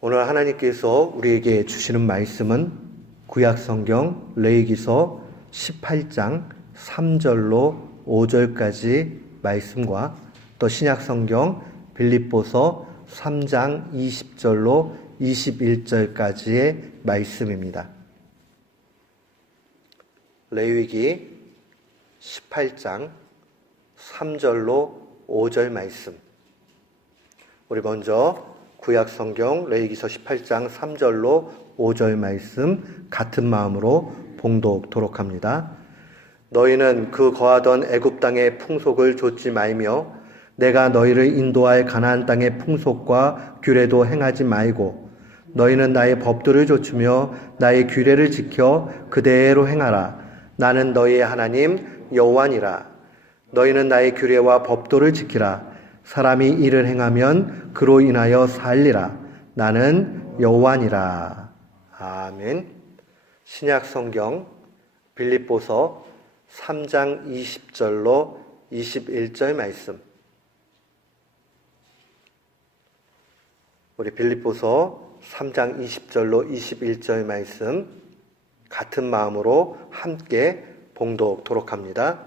오늘 하나님께서 우리에게 주시는 말씀은 구약성경 레위기서 18장 3절로 5절까지 말씀과 또 신약성경 빌립보서 3장 20절로 21절까지의 말씀입니다. 레위기 18장 3절로 5절 말씀. 우리 먼저 구약성경 레위기서 18장 3절로 5절 말씀 같은 마음으로 봉독토록 합니다. 너희는 그 거하던 애굽 땅의 풍속을 좇지 말며 내가 너희를 인도할 가나안 땅의 풍속과 규례도 행하지 말고 너희는 나의 법도를 좇으며 나의 규례를 지켜 그대로 행하라. 나는 너희의 하나님 여호와니라. 너희는 나의 규례와 법도를 지키라. 사람이 이를 행하면 그로 인하여 살리라. 나는 여호와니라. 아멘. 신약성경 빌립보서 3장 20절로 21절 말씀. 우리 빌립보서 3장 20절로 21절 말씀 같은 마음으로 함께 봉독토록 합니다.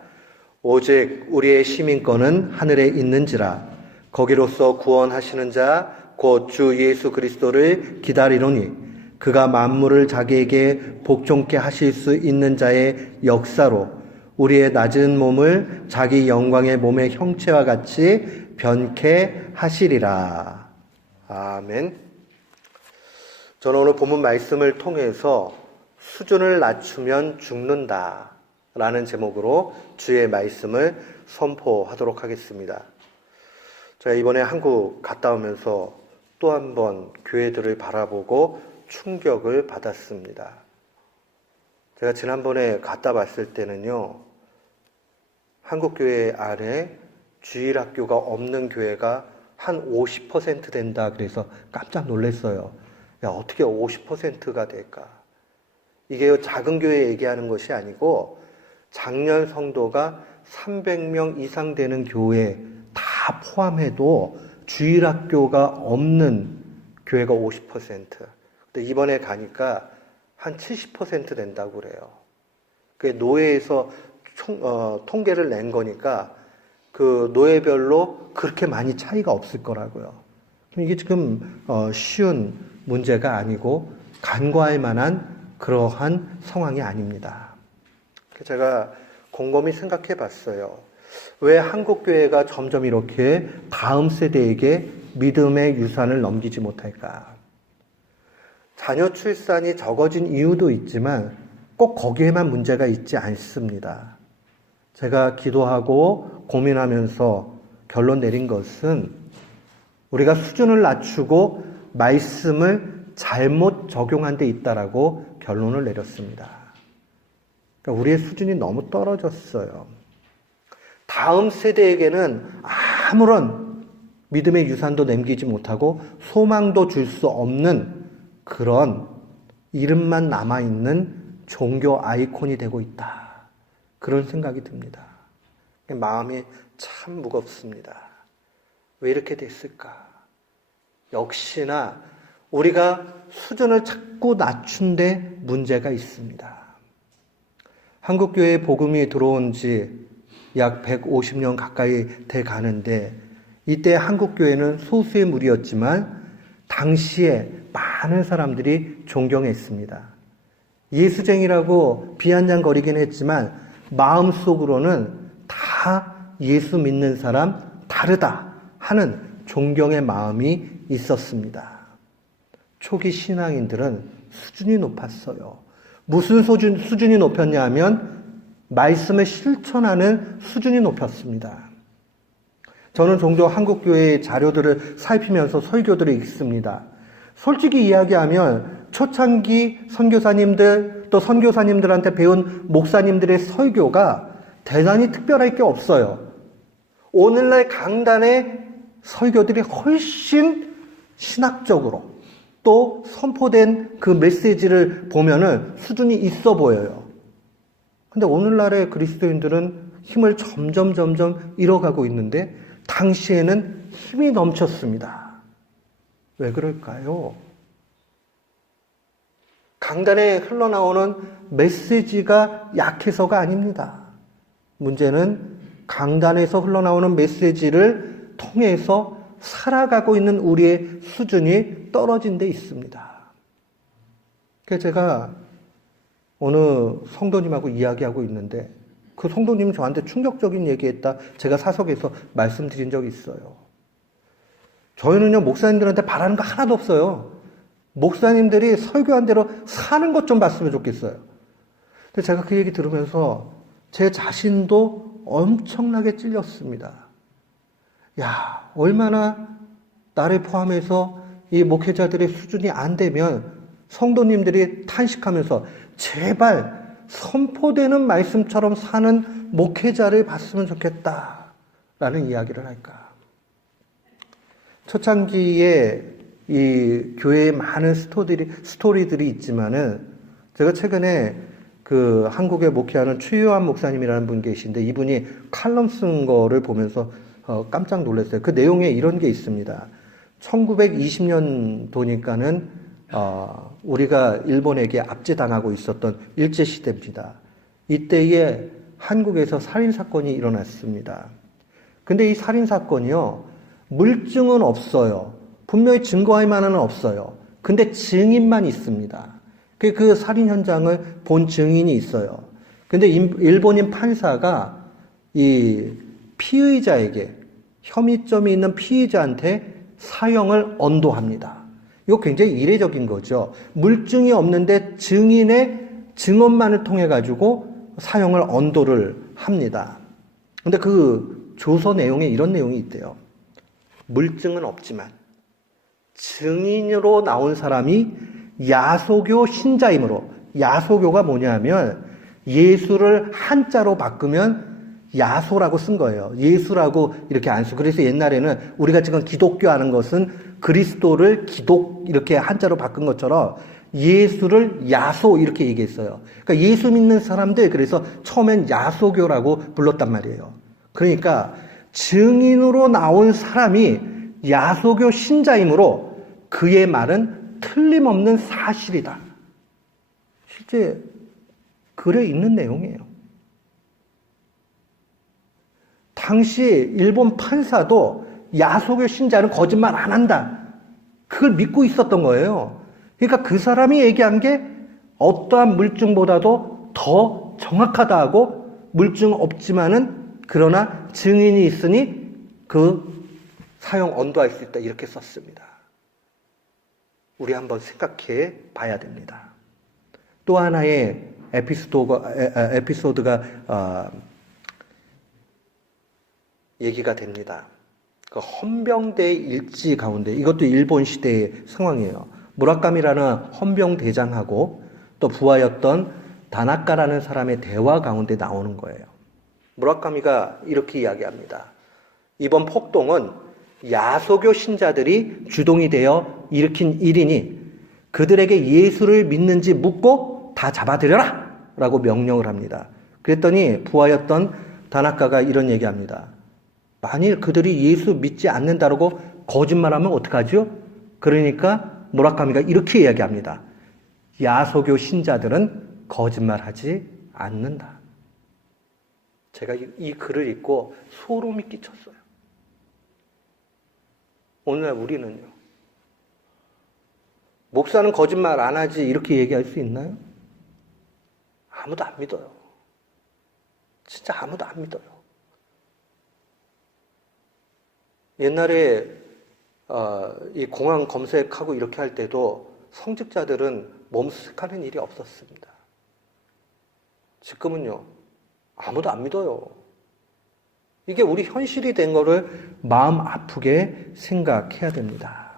오직 우리의 시민권은 하늘에 있는지라 거기로서 구원하시는 자 곧 주 예수 그리스도를 기다리노니 그가 만물을 자기에게 복종케 하실 수 있는 자의 역사로 우리의 낮은 몸을 자기 영광의 몸의 형체와 같이 변케 하시리라. 아멘. 저는 오늘 본문 말씀을 통해서 수준을 낮추면 죽는다 라는 제목으로 주의 말씀을 선포하도록 하겠습니다. 제가 이번에 한국 갔다 오면서 또 한 번 교회들을 바라보고 충격을 받았습니다. 제가 지난번에 갔다 봤을 때는요, 한국 교회 안에 주일학교가 없는 교회가 한 50% 된다 그래서 깜짝 놀랐어요. 야, 어떻게 50%가 될까? 이게 작은 교회 얘기하는 것이 아니고 작년 성도가 300명 이상 되는 교회 다 포함해도 주일학교가 없는 교회가 50%. 근데 이번에 가니까 한 70% 된다고 그래요. 그 노예에서 통계를 낸 거니까 그 노예별로 그렇게 많이 차이가 없을 거라고요. 이게 지금 쉬운 문제가 아니고 간과할 만한 그러한 상황이 아닙니다. 제가 곰곰이 생각해 봤어요. 왜 한국교회가 점점 이렇게 다음 세대에게 믿음의 유산을 넘기지 못할까? 자녀 출산이 적어진 이유도 있지만 꼭 거기에만 문제가 있지 않습니다. 제가 기도하고 고민하면서 결론 내린 것은 우리가 수준을 낮추고 말씀을 잘못 적용한 데 있다라고 결론을 내렸습니다. 그러니까 우리의 수준이 너무 떨어졌어요. 다음 세대에게는 아무런 믿음의 유산도 남기지 못하고 소망도 줄 수 없는 그런 이름만 남아있는 종교 아이콘이 되고 있다. 그런 생각이 듭니다. 마음이 참 무겁습니다. 왜 이렇게 됐을까? 역시나 우리가 수준을 자꾸 낮춘 데 문제가 있습니다. 한국교회에 복음이 들어온 지 약 150년 가까이 돼 가는데 이때 한국교회는 소수의 무리였지만 당시에 많은 사람들이 존경했습니다. 예수쟁이라고 비아냥거리긴 했지만 마음속으로는 다 예수 믿는 사람 다르다 하는 존경의 마음이 있었습니다. 초기 신앙인들은 수준이 높았어요. 무슨 수준이 높였냐 하면 말씀을 실천하는 수준이 높였습니다. 저는 종종 한국교회의 자료들을 살피면서 설교들을 읽습니다. 솔직히 이야기하면 초창기 선교사님들 또 선교사님들한테 배운 목사님들의 설교가 대단히 특별할 게 없어요. 오늘날 강단의 설교들이 훨씬 신학적으로 또 선포된 그 메시지를 보면은 수준이 있어 보여요. 근데 오늘날의 그리스도인들은 힘을 점점 잃어가고 있는데 당시에는 힘이 넘쳤습니다. 왜 그럴까요? 강단에 흘러나오는 메시지가 약해서가 아닙니다. 문제는 강단에서 흘러나오는 메시지를 통해서 살아가고 있는 우리의 수준이 떨어진 데 있습니다. 그래서 제가 어느 성도님하고 이야기하고 있는데 그 성도님이 저한테 충격적인 얘기했다. 제가 사석에서 말씀드린 적이 있어요. 저희는요, 목사님들한테 바라는 거 하나도 없어요. 목사님들이 설교한 대로 사는 것 좀 봤으면 좋겠어요. 근데 제가 그 얘기 들으면서 제 자신도 엄청나게 찔렸습니다. 야, 얼마나 나를 포함해서 이 목회자들의 수준이 안 되면 성도님들이 탄식하면서 제발 선포되는 말씀처럼 사는 목회자를 봤으면 좋겠다라는 이야기를 할까. 초창기에 이 교회에 많은 스토리들이 있지만은 제가 최근에 그 한국에 목회하는 추요한 목사님이라는 분 계신데 이분이 칼럼 쓴 거를 보면서 깜짝 놀랐어요. 그 내용에 이런 게 있습니다. 1920년도니까는 우리가 일본에게 압제당하고 있었던 일제시대입니다. 이때에 한국에서 살인사건이 일어났습니다. 근데 이 살인사건이요, 물증은 없어요. 분명히 증거할 만은 없어요. 근데 증인만 있습니다. 그 살인 현장을 본 증인이 있어요. 근데 일본인 판사가 이 피의자에게, 혐의점이 있는 피의자한테 사형을 언도합니다. 이거 굉장히 이례적인 거죠. 물증이 없는데 증인의 증언만을 통해 가지고 사형을 언도를 합니다. 근데 그 조서 내용에 이런 내용이 있대요. 물증은 없지만 증인으로 나온 사람이 야소교 신자이므로, 야소교가 뭐냐면 예수를 한자로 바꾸면 야소라고 쓴 거예요. 예수라고 이렇게 안 쓰고. 그래서 옛날에는 우리가 지금 기독교 하는 것은 그리스도를 기독 이렇게 한자로 바꾼 것처럼 예수를 야소 이렇게 얘기했어요. 그러니까 예수 믿는 사람들, 그래서 처음엔 야소교라고 불렀단 말이에요. 그러니까 증인으로 나온 사람이 야소교 신자이므로 그의 말은 틀림없는 사실이다. 실제 글에 있는 내용이에요. 당시 일본 판사도 야소교 신자는 거짓말 안 한다. 그걸 믿고 있었던 거예요. 그러니까 그 사람이 얘기한 게 어떠한 물증보다도 더 정확하다 하고, 물증 없지만은 그러나 증인이 있으니 그 사형 언도할 수 있다, 이렇게 썼습니다. 우리 한번 생각해 봐야 됩니다. 또 하나의 에피소드가 얘기가 됩니다. 그 헌병대 일지 가운데, 이것도 일본 시대의 상황이에요. 무라카미라는 헌병대장하고 또 부하였던 다나카라는 사람의 대화 가운데 나오는 거예요. 무라카미가 이렇게 이야기합니다. 이번 폭동은 야소교 신자들이 주동이 되어 일으킨 일이니 그들에게 예수를 믿는지 묻고 다 잡아들여라! 라고 명령을 합니다. 그랬더니 부하였던 다나카가 이런 얘기합니다. 만일 그들이 예수 믿지 않는다라고 거짓말하면 어떡하죠? 그러니까 무라카미가 이렇게 이야기합니다. 야소교 신자들은 거짓말하지 않는다. 제가 이 글을 읽고 소름이 끼쳤어요. 오늘날 우리는요, 목사는 거짓말 안 하지 이렇게 얘기할 수 있나요? 아무도 안 믿어요. 진짜 아무도 안 믿어요. 옛날에 이 공항 검색하고 이렇게 할 때도 성직자들은 몸수색하는 일이 없었습니다. 지금은요, 아무도 안 믿어요. 이게 우리 현실이 된 거를 마음 아프게 생각해야 됩니다.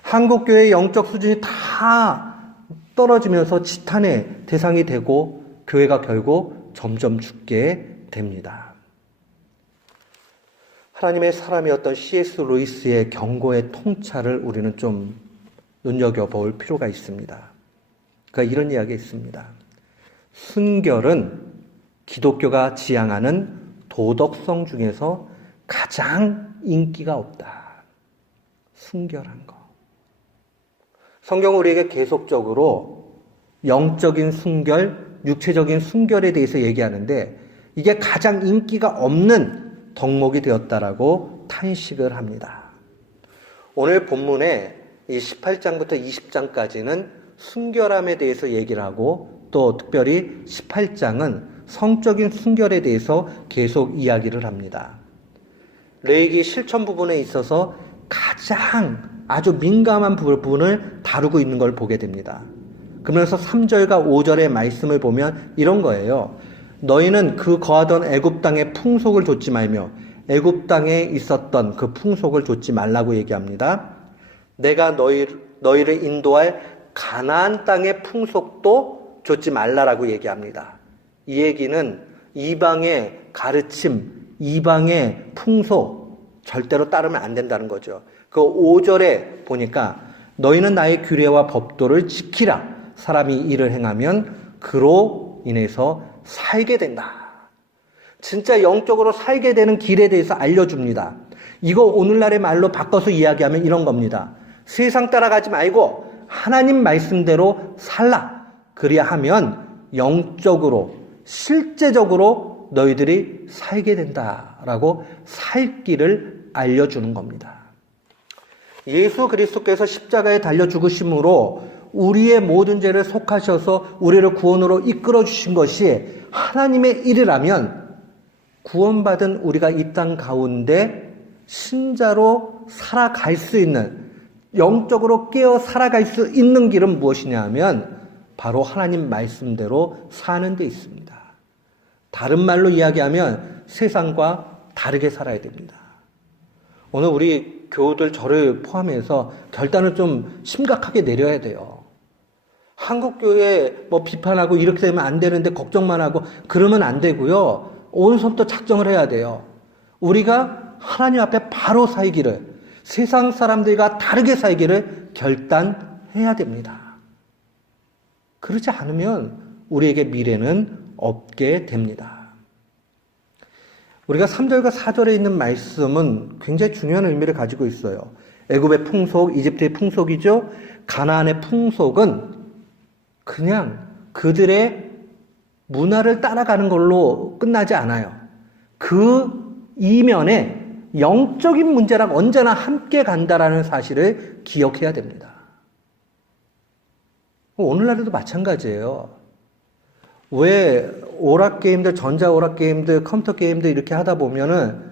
한국교회의 영적 수준이 다 떨어지면서 지탄의 대상이 되고 교회가 결국 점점 죽게 됩니다. 하나님의 사람이었던 C.S. 루이스의 경고의 통찰을 우리는 좀 눈여겨볼 필요가 있습니다. 그가 이런 이야기 했습니다. 순결은 기독교가 지향하는 도덕성 중에서 가장 인기가 없다. 순결한 거. 성경은 우리에게 계속적으로 영적인 순결, 육체적인 순결에 대해서 얘기하는데 이게 가장 인기가 없는 덕목이 되었다라고 탄식을 합니다. 오늘 본문에 이 18장부터 20장까지는 순결함에 대해서 얘기를 하고 또 특별히 18장은 성적인 순결에 대해서 계속 이야기를 합니다. 레위기 실천 부분에 있어서 가장 아주 민감한 부분을 다루고 있는 걸 보게 됩니다. 그러면서 3절과 5절의 말씀을 보면 이런 거예요. 너희는 그 거하던 애굽 땅의 풍속을 좇지 말며 애굽 땅에 있었던 그 풍속을 좇지 말라고 얘기합니다. 내가 너희를 인도할 가나안 땅의 풍속도 좇지 말라라고 얘기합니다. 이 얘기는 이방의 가르침, 이방의 풍속 절대로 따르면 안 된다는 거죠. 그 5절에 보니까 너희는 나의 규례와 법도를 지키라. 사람이 이를 행하면 그로 인해서 살게 된다. 진짜 영적으로 살게 되는 길에 대해서 알려줍니다. 이거 오늘날의 말로 바꿔서 이야기하면 이런 겁니다. 세상 따라가지 말고 하나님 말씀대로 살라. 그래야 하면 영적으로 실제적으로 너희들이 살게 된다라고 살 길을 알려주는 겁니다. 예수 그리스도께서 십자가에 달려 죽으심으로 우리의 모든 죄를 속하셔서 우리를 구원으로 이끌어 주신 것이 하나님의 일이라면 구원받은 우리가 이 땅 가운데 신자로 살아갈 수 있는, 영적으로 깨어 살아갈 수 있는 길은 무엇이냐 하면 바로 하나님 말씀대로 사는 데 있습니다. 다른 말로 이야기하면 세상과 다르게 살아야 됩니다. 오늘 우리 교우들 저를 포함해서 결단을 좀 심각하게 내려야 돼요. 한국교회 뭐 비판하고 이렇게 되면 안 되는데 걱정만 하고 그러면 안 되고요. 오늘서부터 작정을 해야 돼요. 우리가 하나님 앞에 바로 살기를, 세상 사람들과 다르게 살기를 결단해야 됩니다. 그렇지 않으면 우리에게 미래는 없게 됩니다. 우리가 3절과 4절에 있는 말씀은 굉장히 중요한 의미를 가지고 있어요. 애굽의 풍속, 이집트의 풍속이죠. 가나안의 풍속은 그냥 그들의 문화를 따라가는 걸로 끝나지 않아요. 그 이면에 영적인 문제랑 언제나 함께 간다라는 사실을 기억해야 됩니다. 오늘날에도 마찬가지예요. 왜 오락게임들, 전자오락게임들, 컴퓨터게임들 이렇게 하다 보면은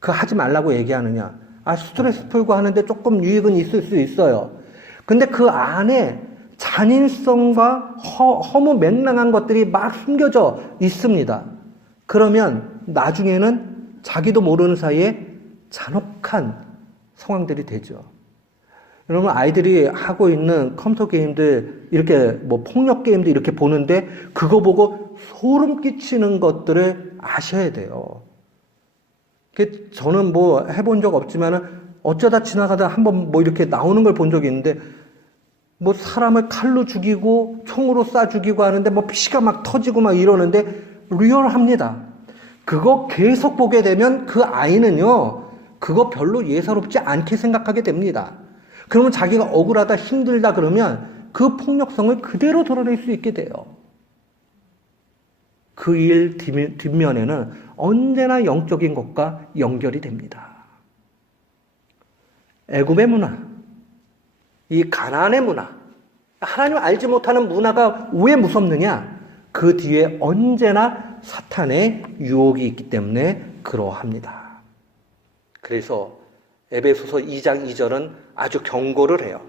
그거 하지 말라고 얘기하느냐. 스트레스 풀고 하는데 조금 유익은 있을 수 있어요. 근데 그 안에 잔인성과 허무맹랑한 것들이 막 숨겨져 있습니다. 그러면 나중에는 자기도 모르는 사이에 잔혹한 상황들이 되죠. 여러분, 아이들이 하고 있는 컴퓨터 게임들, 이렇게 뭐 폭력 게임들 이렇게 보는데 그거 보고 소름 끼치는 것들을 아셔야 돼요. 저는 뭐 해본 적 없지만은 어쩌다 지나가다 한번 뭐 이렇게 나오는 걸 본 적이 있는데 뭐 사람을 칼로 죽이고 총으로 쏴 죽이고 하는데 뭐 피가 막 터지고 막 이러는데 리얼합니다. 그거 계속 보게 되면 그 아이는요, 그거 별로 예사롭지 않게 생각하게 됩니다. 그러면 자기가 억울하다, 힘들다 그러면 그 폭력성을 그대로 드러낼 수 있게 돼요. 그 일 뒷면에는 언제나 영적인 것과 연결이 됩니다. 애굽의 문화, 이 가나안의 문화, 하나님을 알지 못하는 문화가 왜 무섭느냐? 그 뒤에 언제나 사탄의 유혹이 있기 때문에 그러합니다. 그래서 에베소서 2장 2절은 아주 경고를 해요.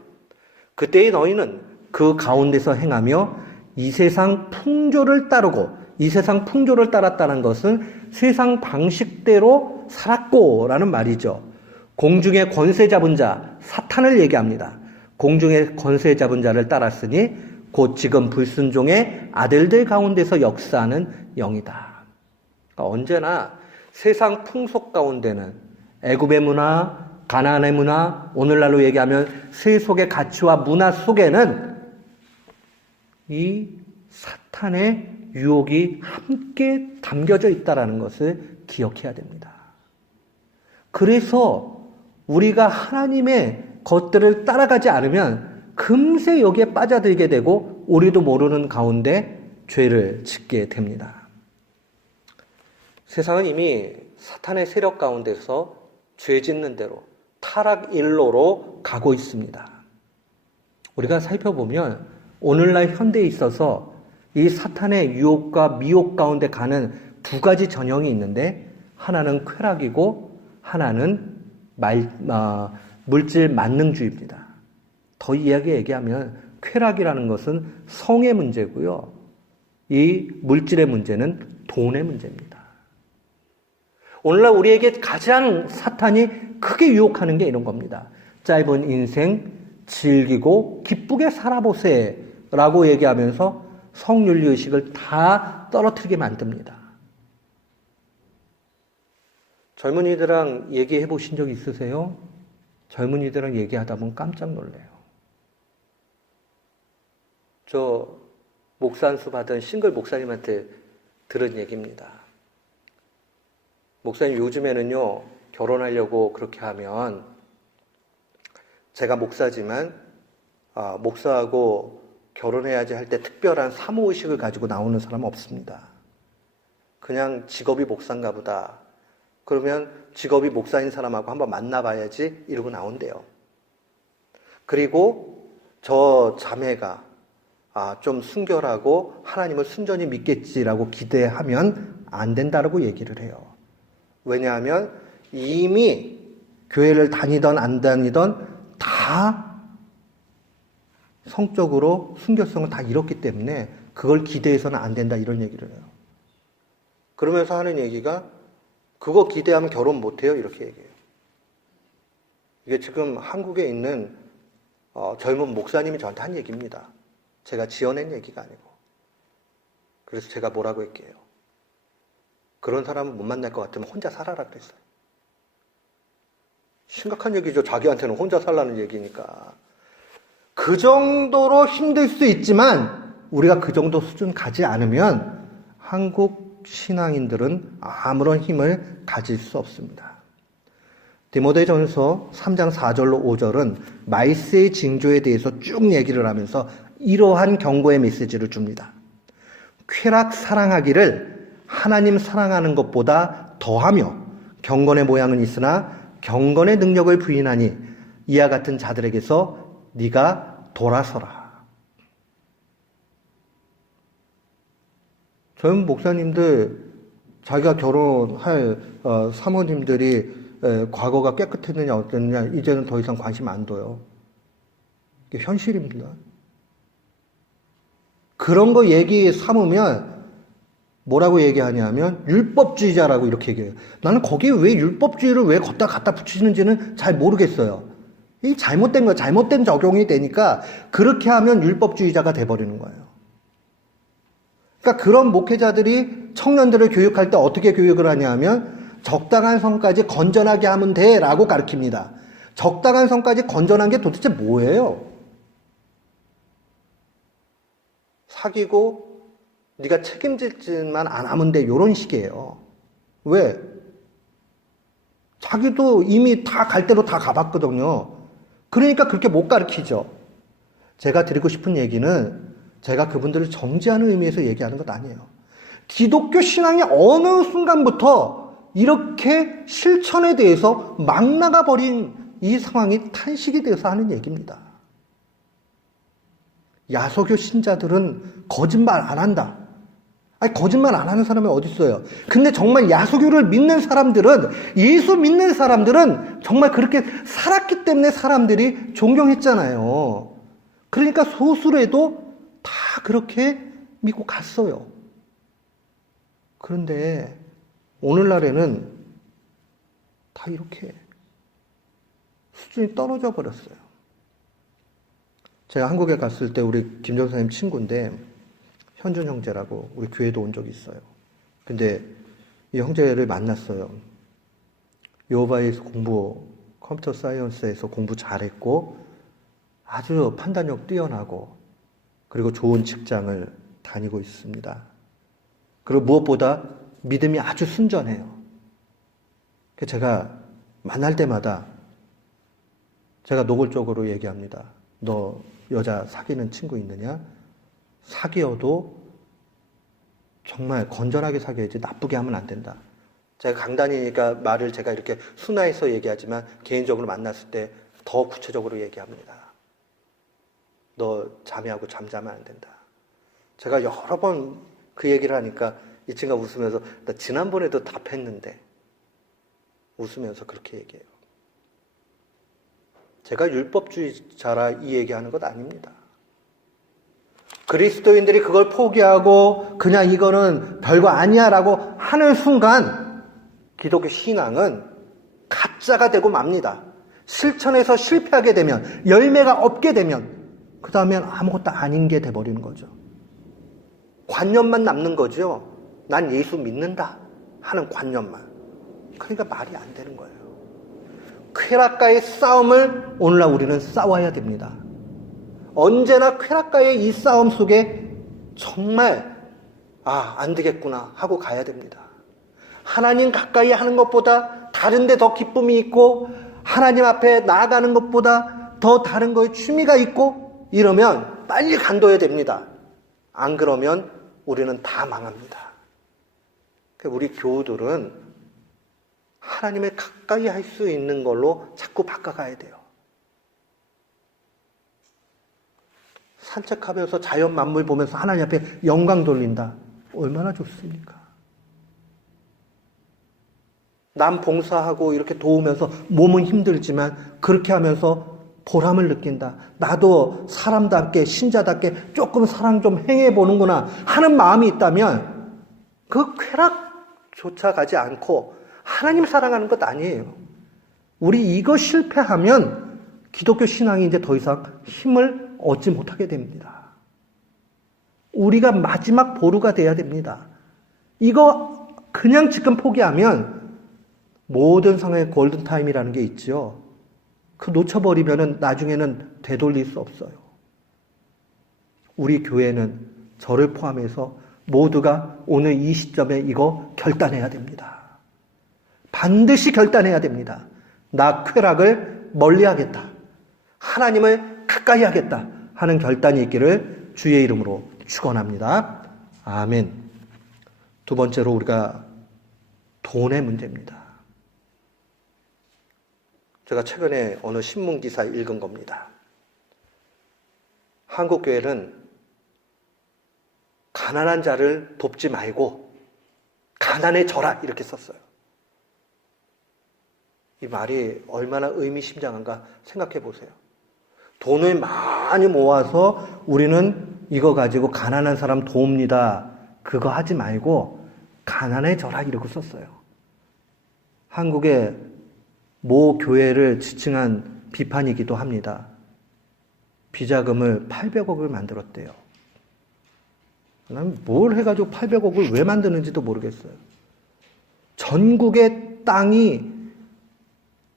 그때의 너희는 그 가운데서 행하며 이 세상 풍조를 따르고, 이 세상 풍조를 따랐다는 것은 세상 방식대로 살았고라는 말이죠. 공중의 권세 잡은 자, 사탄을 얘기합니다. 공중의 권세 잡은 자를 따랐으니 곧 지금 불순종의 아들들 가운데서 역사하는 영이다. 그러니까 언제나 세상 풍속 가운데는 애굽의 문화, 가나안의 문화, 오늘날로 얘기하면 세속의 가치와 문화 속에는 이 사탄의 유혹이 함께 담겨져 있다는 것을 기억해야 됩니다. 그래서 우리가 하나님의 것들을 따라가지 않으면 금세 여기에 빠져들게 되고 우리도 모르는 가운데 죄를 짓게 됩니다. 세상은 이미 사탄의 세력 가운데서 죄 짓는 대로 타락 일로로 가고 있습니다. 우리가 살펴보면 오늘날 현대에 있어서 이 사탄의 유혹과 미혹 가운데 가는 두 가지 전형이 있는데 하나는 쾌락이고 하나는 물질 만능주의입니다. 더 이야기 얘기하면 쾌락이라는 것은 성의 문제고요. 이 물질의 문제는 돈의 문제입니다. 오늘날 우리에게 가장 사탄이 크게 유혹하는 게 이런 겁니다. 짧은 인생 즐기고 기쁘게 살아보세 라고 얘기하면서 성윤리의식을 다 떨어뜨리게 만듭니다. 젊은이들랑 얘기해 보신 적 있으세요? 젊은이들랑 얘기하다 보면 깜짝 놀래요. 저 목사 안수 받은 싱글 목사님한테 들은 얘기입니다. 목사님 요즘에는요, 결혼하려고 그렇게 하면 제가 목사지만 목사하고 결혼해야지 할 때 특별한 사모의식을 가지고 나오는 사람은 없습니다. 그냥 직업이 목사인가 보다. 그러면 직업이 목사인 사람하고 한번 만나봐야지 이러고 나온대요. 그리고 저 자매가 좀 순결하고 하나님을 순전히 믿겠지라고 기대하면 안 된다라고 얘기를 해요. 왜냐하면 이미 교회를 다니던 안 다니던 다 성적으로 순결성을 다 잃었기 때문에 그걸 기대해서는 안 된다 이런 얘기를 해요. 그러면서 하는 얘기가 그거 기대하면 결혼 못해요 이렇게 얘기해요. 이게 지금 한국에 있는 젊은 목사님이 저한테 한 얘기입니다. 제가 지어낸 얘기가 아니고. 그래서 제가 뭐라고 할게요. 그런 사람은 못 만날 것 같으면 혼자 살아라 그랬어요. 심각한 얘기죠. 자기한테는 혼자 살라는 얘기니까. 그 정도로 힘들 수 있지만 우리가 그 정도 수준 가지 않으면 한국 신앙인들은 아무런 힘을 가질 수 없습니다. 디모데전서 3장 4절로 5절은 말세의 징조에 대해서 쭉 얘기를 하면서 이러한 경고의 메시지를 줍니다. 쾌락 사랑하기를 하나님 사랑하는 것보다 더하며 경건의 모양은 있으나 경건의 능력을 부인하니 이와 같은 자들에게서 네가 돌아서라. 젊은 목사님들 자기가 결혼할 사모님들이 과거가 깨끗했느냐 어땠느냐 이제는 더 이상 관심 안 둬요. 이게 현실입니다. 그런 거 얘기 삼으면 뭐라고 얘기하냐면 율법주의자라고 이렇게 얘기해요. 나는 거기에 왜 율법주의를 왜 갖다 붙이는지는 잘 모르겠어요. 이 잘못된 거, 잘못된 적용이 되니까 그렇게 하면 율법주의자가 돼버리는 거예요. 그러니까 그런 목회자들이 청년들을 교육할 때 어떻게 교육을 하냐면 적당한 선까지 건전하게 하면 돼 라고 가르칩니다. 적당한 선까지 건전한 게 도대체 뭐예요? 사귀고 네가 책임질 짓만 안 하면 돼 이런 식이에요. 왜? 자기도 이미 다 갈 대로 다 가봤거든요. 그러니까 그렇게 못 가르치죠. 제가 드리고 싶은 얘기는 제가 그분들을 정죄하는 의미에서 얘기하는 것 아니에요. 기독교 신앙이 어느 순간부터 이렇게 실천에 대해서 막 나가버린 이 상황이 탄식이 되어서 하는 얘기입니다. 야소교 신자들은 거짓말 안 한다. 아니, 거짓말 안 하는 사람이 어디 있어요? 근데 정말 야소교를 믿는 사람들은, 예수 믿는 사람들은 정말 그렇게 살았기 때문에 사람들이 존경했잖아요. 그러니까 소수라도 다 그렇게 믿고 갔어요. 그런데 오늘날에는 다 이렇게 수준이 떨어져 버렸어요. 제가 한국에 갔을 때 우리 김 전사님 친구인데 현준 형제라고 우리 교회도 온 적이 있어요. 근데 이 형제를 만났어요. 여호바에서 컴퓨터 사이언스에서 공부 잘했고 아주 판단력 뛰어나고 그리고 좋은 직장을 다니고 있습니다. 그리고 무엇보다 믿음이 아주 순전해요. 제가 만날 때마다 제가 노골적으로 얘기합니다. 너 여자 사귀는 친구 있느냐? 사귀어도 정말 건전하게 사귀어야지 나쁘게 하면 안 된다. 제가 강단이니까 말을 제가 이렇게 순화해서 얘기하지만 개인적으로 만났을 때 더 구체적으로 얘기합니다. 너 자매하고 잠자면 안 된다. 제가 여러 번 그 얘기를 하니까 이 친구가 웃으면서 나 지난번에도 답했는데 웃으면서 그렇게 얘기해요. 제가 율법주의자라 이 얘기하는 것 아닙니다. 그리스도인들이 그걸 포기하고 그냥 이거는 별거 아니야 라고 하는 순간 기독교 신앙은 가짜가 되고 맙니다. 실천에서 실패하게 되면, 열매가 없게 되면 그 다음엔 아무것도 아닌 게 돼버리는 거죠. 관념만 남는 거죠. 난 예수 믿는다 하는 관념만. 그러니까 말이 안 되는 거예요. 쾌락과의 싸움을 오늘날 우리는 싸워야 됩니다. 언제나 쾌락과의 이 싸움 속에 정말 안 되겠구나 하고 가야 됩니다. 하나님 가까이 하는 것보다 다른 데 더 기쁨이 있고 하나님 앞에 나아가는 것보다 더 다른 거에 취미가 있고 이러면 빨리 간둬야 됩니다. 안 그러면 우리는 다 망합니다. 우리 교우들은 하나님을 가까이 할 수 있는 걸로 자꾸 바꿔가야 돼요. 산책하면서 자연 만물 보면서 하나님 앞에 영광 돌린다. 얼마나 좋습니까? 남 봉사하고 이렇게 도우면서 몸은 힘들지만 그렇게 하면서 보람을 느낀다. 나도 사람답게 신자답게 조금 사랑 좀 행해보는구나 하는 마음이 있다면 그 쾌락조차 가지 않고 하나님 사랑하는 것 아니에요. 우리 이거 실패하면 기독교 신앙이 이제 더 이상 힘을 얻지 못하게 됩니다. 우리가 마지막 보루가 돼야 됩니다. 이거 그냥 지금 포기하면 모든 상황의 골든타임이라는 게 있죠. 그 놓쳐버리면 나중에는 되돌릴 수 없어요. 우리 교회는 저를 포함해서 모두가 오늘 이 시점에 이거 결단해야 됩니다. 반드시 결단해야 됩니다. 나 쾌락을 멀리하겠다. 하나님을 가까이 하겠다 하는 결단이 있기를 주의 이름으로 축원합니다. 아멘. 두 번째로 우리가 돈의 문제입니다. 제가 최근에 어느 신문기사 읽은 겁니다. 한국교회는 가난한 자를 돕지 말고 가난해져라 이렇게 썼어요. 이 말이 얼마나 의미심장한가 생각해 보세요. 돈을 많이 모아서 우리는 이거 가지고 가난한 사람 도웁니다. 그거 하지 말고 가난해져라 이러고 썼어요. 한국의 모 교회를 지칭한 비판이기도 합니다. 비자금을 800억을 만들었대요. 난 뭘 해가지고 800억을 왜 만드는지도 모르겠어요. 전국의 땅이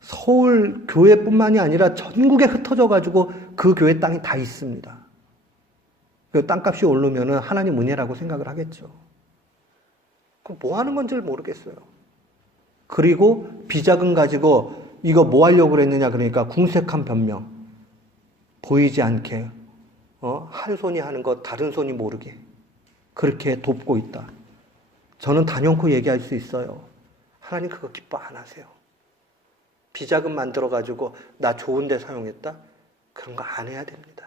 서울 교회뿐만이 아니라 전국에 흩어져가지고 그 교회 땅이 다 있습니다. 그 땅값이 오르면은 하나님 은혜라고 생각을 하겠죠. 그럼 뭐 하는 건지를 모르겠어요. 그리고 비자금 가지고 이거 뭐 하려고 그랬느냐 그러니까 궁색한 변명. 보이지 않게 한 손이 하는 거 다른 손이 모르게 그렇게 돕고 있다. 저는 단연코 얘기할 수 있어요. 하나님 그거 기뻐 안 하세요. 비자금 만들어가지고 나 좋은 데 사용했다? 그런 거 안 해야 됩니다.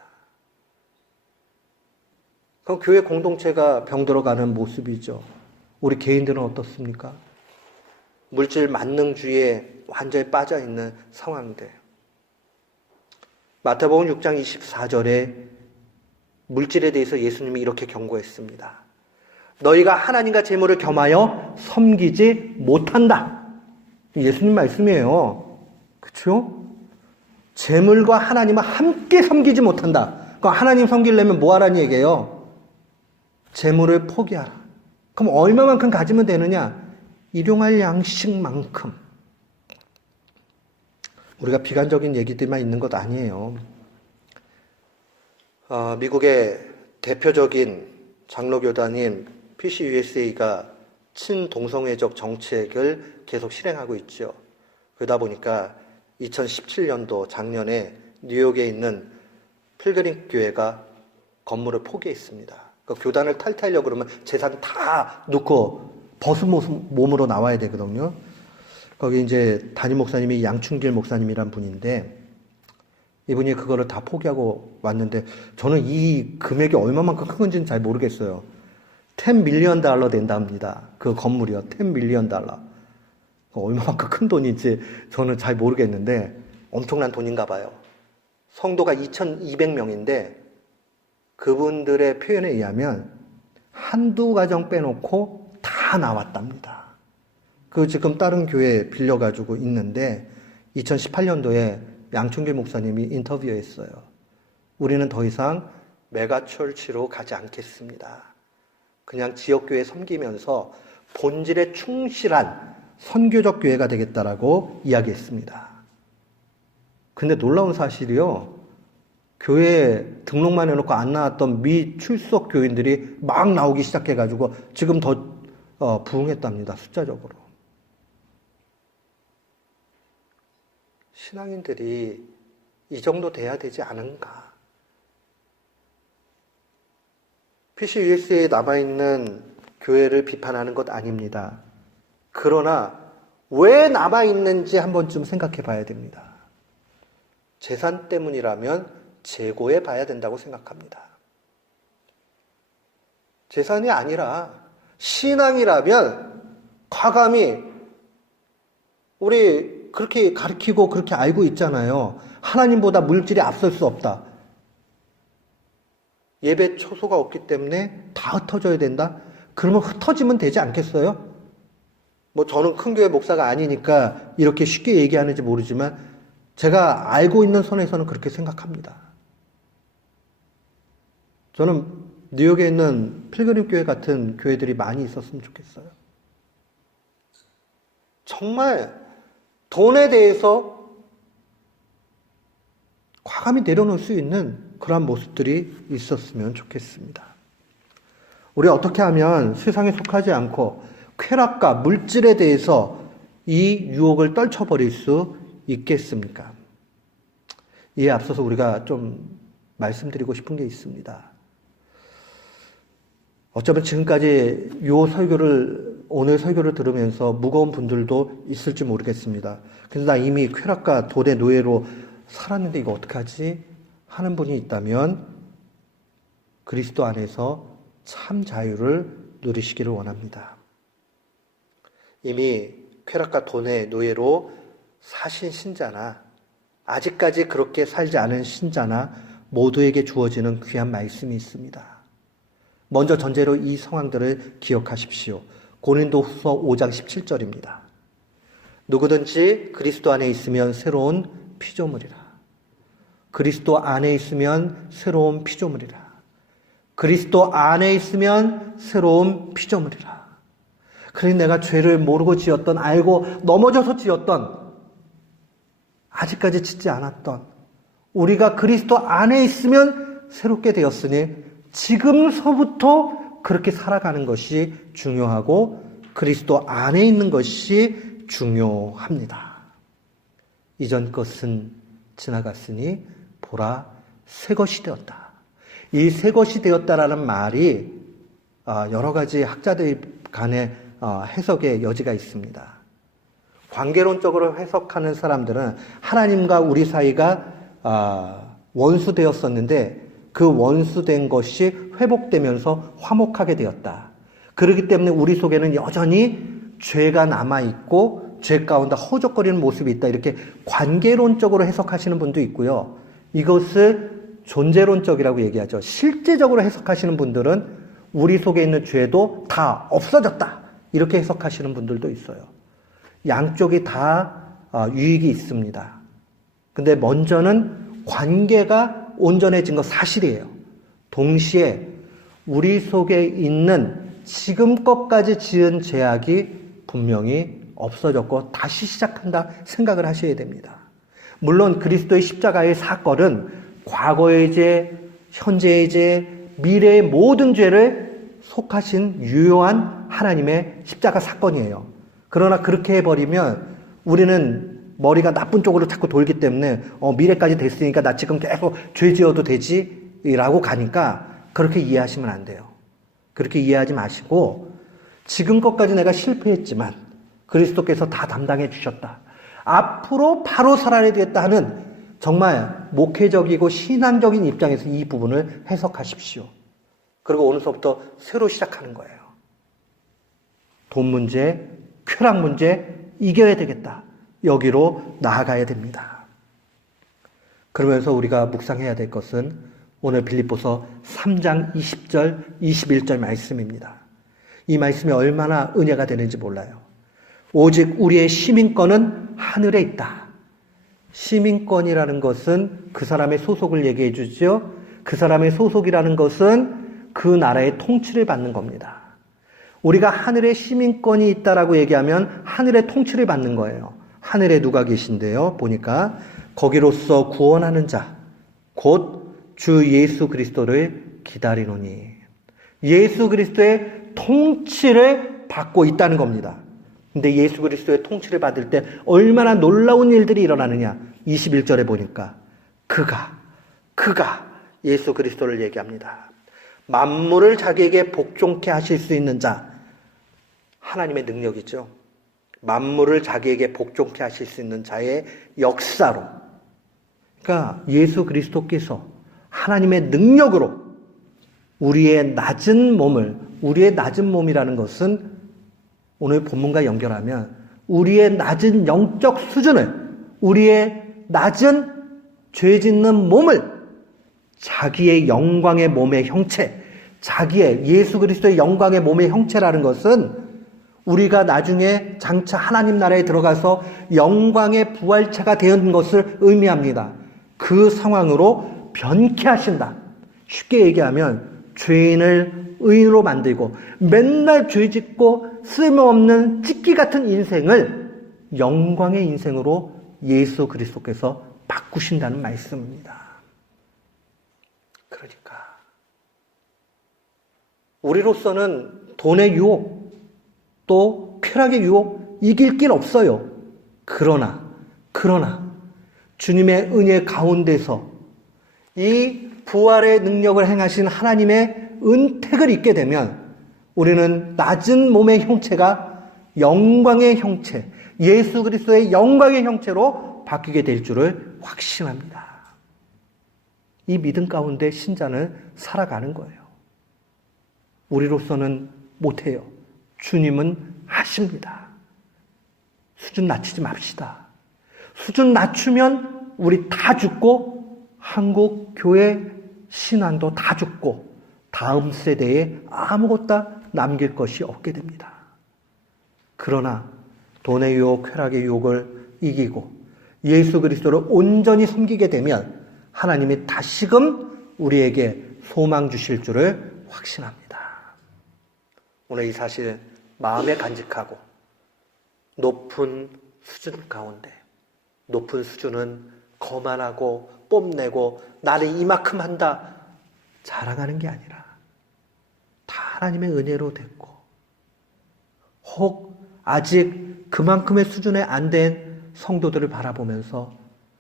그럼 교회 공동체가 병들어가는 모습이죠. 우리 개인들은 어떻습니까? 물질 만능주의에 완전히 빠져있는 상황인데 마태복음 6장 24절에 물질에 대해서 예수님이 이렇게 경고했습니다. 너희가 하나님과 재물을 겸하여 섬기지 못한다. 예수님 말씀이에요. 그렇죠? 재물과 하나님을 함께 섬기지 못한다. 그럼 하나님 섬기려면 뭐 하라는 얘기예요? 재물을 포기하라. 그럼 얼마만큼 가지면 되느냐? 일용할 양식만큼. 우리가 비관적인 얘기들만 있는 것 아니에요. 미국의 대표적인 장로교단인 PCUSA가 친동성애적 정책을 계속 실행하고 있죠. 그러다 보니까 2017년도 작년에 뉴욕에 있는 필그림 교회가 건물을 포기했습니다. 그러니까 교단을 탈퇴하려고 그러면 재산 다 놓고 벗은 몸으로 나와야 되거든요. 거기 이제 담임 목사님이 양춘길 목사님이란 분인데 이분이 그거를 다 포기하고 왔는데 저는 이 금액이 얼마만큼 큰 건지는 잘 모르겠어요. $10 밀리언 된답니다. 그 건물이요. $10 밀리언. 얼마만큼 큰 돈인지 저는 잘 모르겠는데 엄청난 돈인가 봐요. 성도가 2,200명인데 그분들의 표현에 의하면 한두 가정 빼놓고 다 나왔답니다. 그 지금 다른 교회 빌려가지고 있는데 2018년도에 양춘길 목사님이 인터뷰했어요. 우리는 더 이상 메가철치로 가지 않겠습니다. 그냥 지역교회 섬기면서 본질에 충실한 선교적 교회가 되겠다라고 이야기했습니다. 근데 놀라운 사실이요. 교회에 등록만 해놓고 안 나왔던 미출석 교인들이 막 나오기 시작해가지고 지금 더 부흥했답니다. 숫자적으로. 신앙인들이 이 정도 돼야 되지 않은가. PCUSA에 남아있는 교회를 비판하는 것 아닙니다. 그러나 왜 남아있는지 한 번쯤 생각해 봐야 됩니다. 재산 때문이라면 재고해 봐야 된다고 생각합니다. 재산이 아니라 신앙이라면 과감히 우리 그렇게 가르치고 그렇게 알고 있잖아요. 하나님보다 물질이 앞설 수 없다. 예배 초소가 없기 때문에 다 흩어져야 된다? 그러면 흩어지면 되지 않겠어요? 저는 큰 교회 목사가 아니니까 이렇게 쉽게 얘기하는지 모르지만 제가 알고 있는 선에서는 그렇게 생각합니다. 저는 뉴욕에 있는 필그림 교회 같은 교회들이 많이 있었으면 좋겠어요. 정말 돈에 대해서 과감히 내려놓을 수 있는 그러한 모습들이 있었으면 좋겠습니다. 우리 어떻게 하면 세상에 속하지 않고 쾌락과 물질에 대해서 이 유혹을 떨쳐버릴 수 있겠습니까? 이에 앞서서 우리가 좀 말씀드리고 싶은 게 있습니다. 어쩌면 지금까지 오늘 설교를 들으면서 무거운 분들도 있을지 모르겠습니다. 근데 나 이미 쾌락과 돈의 노예로 살았는데 이거 어떡하지? 하는 분이 있다면 그리스도 안에서 참 자유를 누리시기를 원합니다. 이미 쾌락과 돈의 노예로 사신 신자나 아직까지 그렇게 살지 않은 신자나 모두에게 주어지는 귀한 말씀이 있습니다. 먼저 전제로 이 상황들을 기억하십시오. 고린도후서 5장 17절입니다. 누구든지 그리스도 안에 있으면 새로운 피조물이라. 그리스도 안에 있으면 새로운 피조물이라. 그리스도 안에 있으면 새로운 피조물이라. 그러니 내가 죄를 모르고 지었던, 알고 넘어져서 지었던, 아직까지 짓지 않았던, 우리가 그리스도 안에 있으면 새롭게 되었으니 지금서부터 그렇게 살아가는 것이 중요하고 그리스도 안에 있는 것이 중요합니다. 이전 것은 지나갔으니 보라 새 것이 되었다. 이 새 것이 되었다라는 말이 여러 가지 학자들 간의 해석의 여지가 있습니다. 관계론적으로 해석하는 사람들은 하나님과 우리 사이가 원수되었었는데 그 원수된 것이 회복되면서 화목하게 되었다. 그렇기 때문에 우리 속에는 여전히 죄가 남아있고 죄 가운데 허우적거리는 모습이 있다. 이렇게 관계론적으로 해석하시는 분도 있고요. 이것을 존재론적이라고 얘기하죠. 실제적으로 해석하시는 분들은 우리 속에 있는 죄도 다 없어졌다. 이렇게 해석하시는 분들도 있어요. 양쪽이 다 유익이 있습니다. 근데 먼저는 관계가 온전해진 거 사실이에요. 동시에 우리 속에 있는 지금껏까지 지은 죄악이 분명히 없어졌고 다시 시작한다 생각을 하셔야 됩니다. 물론 그리스도의 십자가의 사건은 과거의 죄, 현재의 죄, 미래의 모든 죄를 속하신 유효한 하나님의 십자가 사건이에요. 그러나 그렇게 해버리면 우리는 머리가 나쁜 쪽으로 자꾸 돌기 때문에 미래까지 됐으니까 나 지금 계속 죄 지어도 되지? 라고 가니까 그렇게 이해하시면 안 돼요. 그렇게 이해하지 마시고 지금껏까지 내가 실패했지만 그리스도께서 다 담당해 주셨다. 앞으로 바로 살아야 되겠다 하는 정말 목회적이고 신앙적인 입장에서 이 부분을 해석하십시오. 그리고 오늘서부터 새로 시작하는 거예요. 돈 문제, 쾌락 문제 이겨야 되겠다. 여기로 나아가야 됩니다. 그러면서 우리가 묵상해야 될 것은 오늘 빌립보서 3장 20절, 21절 말씀입니다. 이 말씀이 얼마나 은혜가 되는지 몰라요. 오직 우리의 시민권은 하늘에 있다. 시민권이라는 것은 그 사람의 소속을 얘기해 주죠. 그 사람의 소속이라는 것은 그 나라의 통치를 받는 겁니다. 우리가 하늘에 시민권이 있다라고 얘기하면 하늘의 통치를 받는 거예요. 하늘에 누가 계신데요? 보니까 거기로서 구원하는 자, 곧 주 예수 그리스도를 기다리노니. 예수 그리스도의 통치를 받고 있다는 겁니다. 근데 예수 그리스도의 통치를 받을 때 얼마나 놀라운 일들이 일어나느냐. 21절에 보니까 그가 예수 그리스도를 얘기합니다. 만물을 자기에게 복종케 하실 수 있는 자, 하나님의 능력이죠. 만물을 자기에게 복종케 하실 수 있는 자의 역사로, 그러니까 예수 그리스도께서 하나님의 능력으로 우리의 낮은 몸이라는 것은 오늘 본문과 연결하면 우리의 낮은 영적 수준을, 우리의 낮은 죄 짓는 몸을 자기의 영광의 몸의 형체, 자기의 예수 그리스도의 영광의 몸의 형체라는 것은 우리가 나중에 장차 하나님 나라에 들어가서 영광의 부활체가 되는 것을 의미합니다. 그 상황으로 변케 하신다. 쉽게 얘기하면 죄인을 의인으로 만들고 맨날 죄 짓고 쓸모없는 찢기 같은 인생을 영광의 인생으로 예수 그리스도께서 바꾸신다는 말씀입니다. 그러니까 우리로서는 돈의 유혹, 또 쾌락의 유혹 이길 길 없어요. 그러나 주님의 은혜 가운데서 이 부활의 능력을 행하신 하나님의 은택을 잊게 되면 우리는 낮은 몸의 형체가 영광의 형체, 예수 그리스도의 영광의 형체로 바뀌게 될 줄을 확신합니다. 이 믿음 가운데 신자는 살아가는 거예요. 우리로서는 못해요. 주님은 하십니다. 수준 낮추지 맙시다. 수준 낮추면 우리 다 죽고 한국 교회 신앙도 다 죽고 다음 세대에 아무것도 남길 것이 없게 됩니다. 그러나 돈의 유혹, 쾌락의 유혹을 이기고 예수 그리스도를 온전히 섬기게 되면 하나님이 다시금 우리에게 소망 주실 줄을 확신합니다. 오늘 이 사실 마음에 간직하고 높은 수준 가운데, 높은 수준은 거만하고 뽐내고 나는 이만큼 한다 자랑하는 게 아니라 다 하나님의 은혜로 됐고, 혹 아직 그만큼의 수준에 안 된 성도들을 바라보면서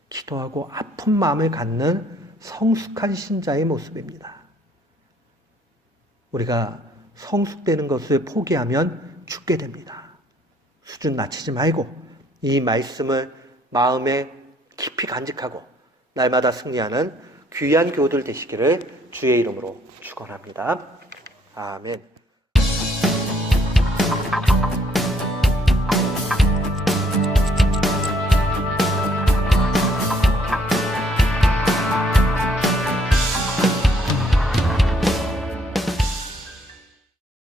기도하고 아픈 마음을 갖는 성숙한 신자의 모습입니다. 우리가 성숙되는 것을 포기하면 죽게 됩니다. 수준 낮추지 말고 이 말씀을 마음에 깊이 간직하고 날마다 승리하는 귀한 교우들 되시기를 주의 이름으로 축원합니다. 아멘.